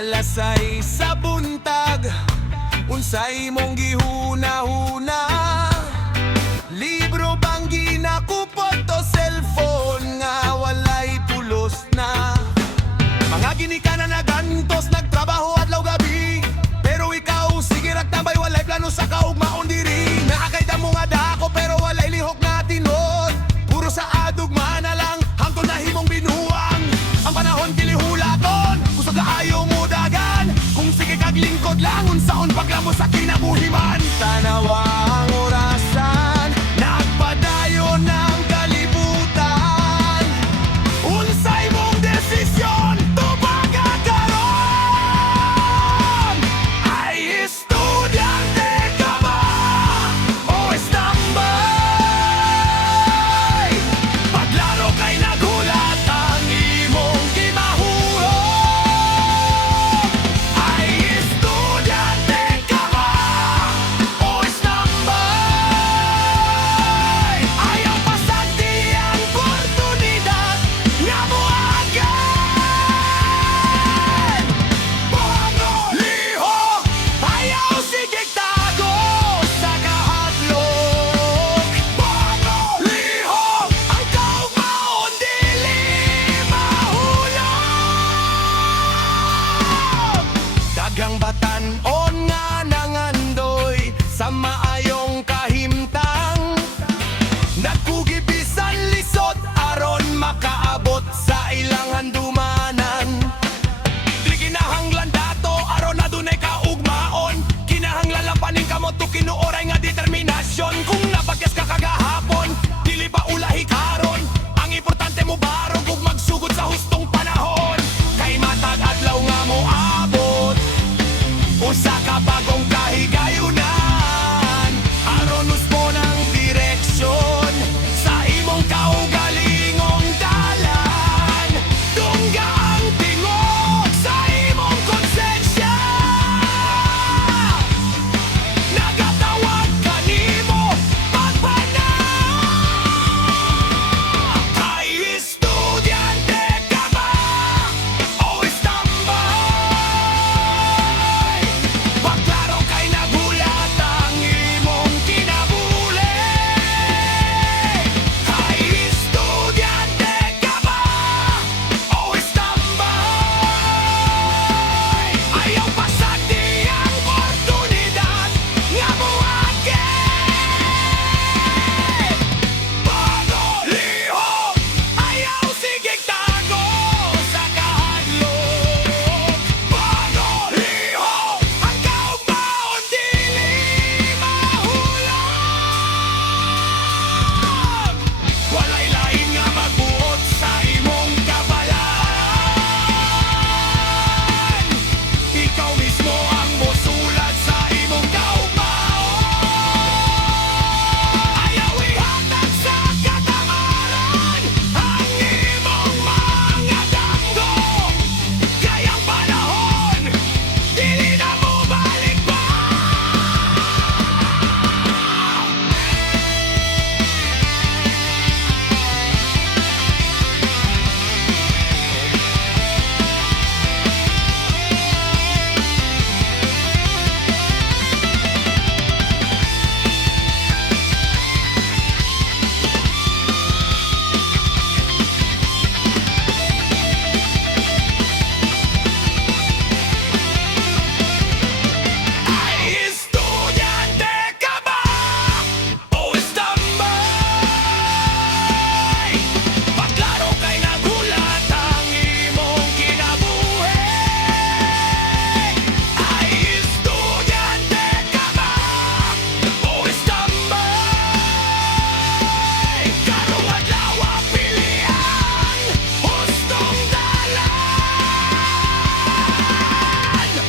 Alas 6 sa buntag, unsay mong gihuna-huna? Libro bang ginakupot o cellphone nga walay pulos na? Mga ginikanan na gantos, nagtrabaho adlaw gabi, pero ikaw sige ragtambay, walay plano sa kaugmaon diri. Naakay damo nga dako pero walay lihok nga tinod, puro sa adugma na lang hangtod na himong binuang. Ang panahon kilihulaton, kusog kaayo mo dagan, kung sige kaglingkod lang unsaon paglamo sa kinabuhiman. Tanawa ang orasan, nagpadayon ng kalibutan, unsay mong desisyon tubaga karon? Ay estudyante ka ba o estambay? Paglaro kay nagulat ang imong gimahurot. Ay estudyante ka ba o estambay? Ayaw pasagdi ang oportunidad nga moagad. Bongo liho, ayaw sige tago sa kahadlok. Bongo liho, ang kaugmaon dili mahulog. Daghang batan-on nga nangandoy sa maayong kahimtang, nagkugibisan lisod aron makaabot sa ilang handumanan. Di kinahanglan dato aron adunay kaugmaon, kinahanglan lang paning kamot to kinuoray nga determinasyon. Kung nabagyas ka kagahapon, dili pa ulahi karon, ang importante mo barog ug magsugod sa hustong panahon. Kay matag adlaw nga moabot, usa ka bagong kahigayunan, aron usbo ng direksyon sa imong kaugalingong dalan. Dungga ang tingog sa imong konsensya, nagatawag kanimo pagpanaw. Kay estudyante ka ba o estambay? Paglaro kay nagulat ang imong kinabuli. Kay estudyante ka ba o estambay? Ayaw pasagdi ang oportunidad nga moagad. Bago lihok, ayaw sige tago sa kahadlok. Bago lihok, ang kaugmaon dili mahulog. Walay lain nga magbuot sa imong kabalaan, ikaw mismo ang mosulat sa imong kaugmaon. Ayaw ihatag sa katamaran ang imong mga danggo, kay ang panahon dili na mo balik pa. Ay estudyante ka ba o estambay? Paglaro kay nagulat ang imong kinabuhi. Ay estudyante ka ba o estambay? Karong adlaw pilihan, hustong dalan.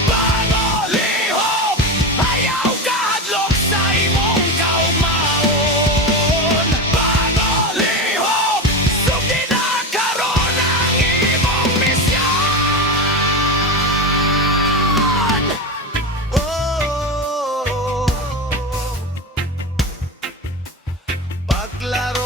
Bago lihok, ayaw kahadlok sa imong kaugmaon. Bago lihok, sugdi na karon ang imong misyon. Paglaro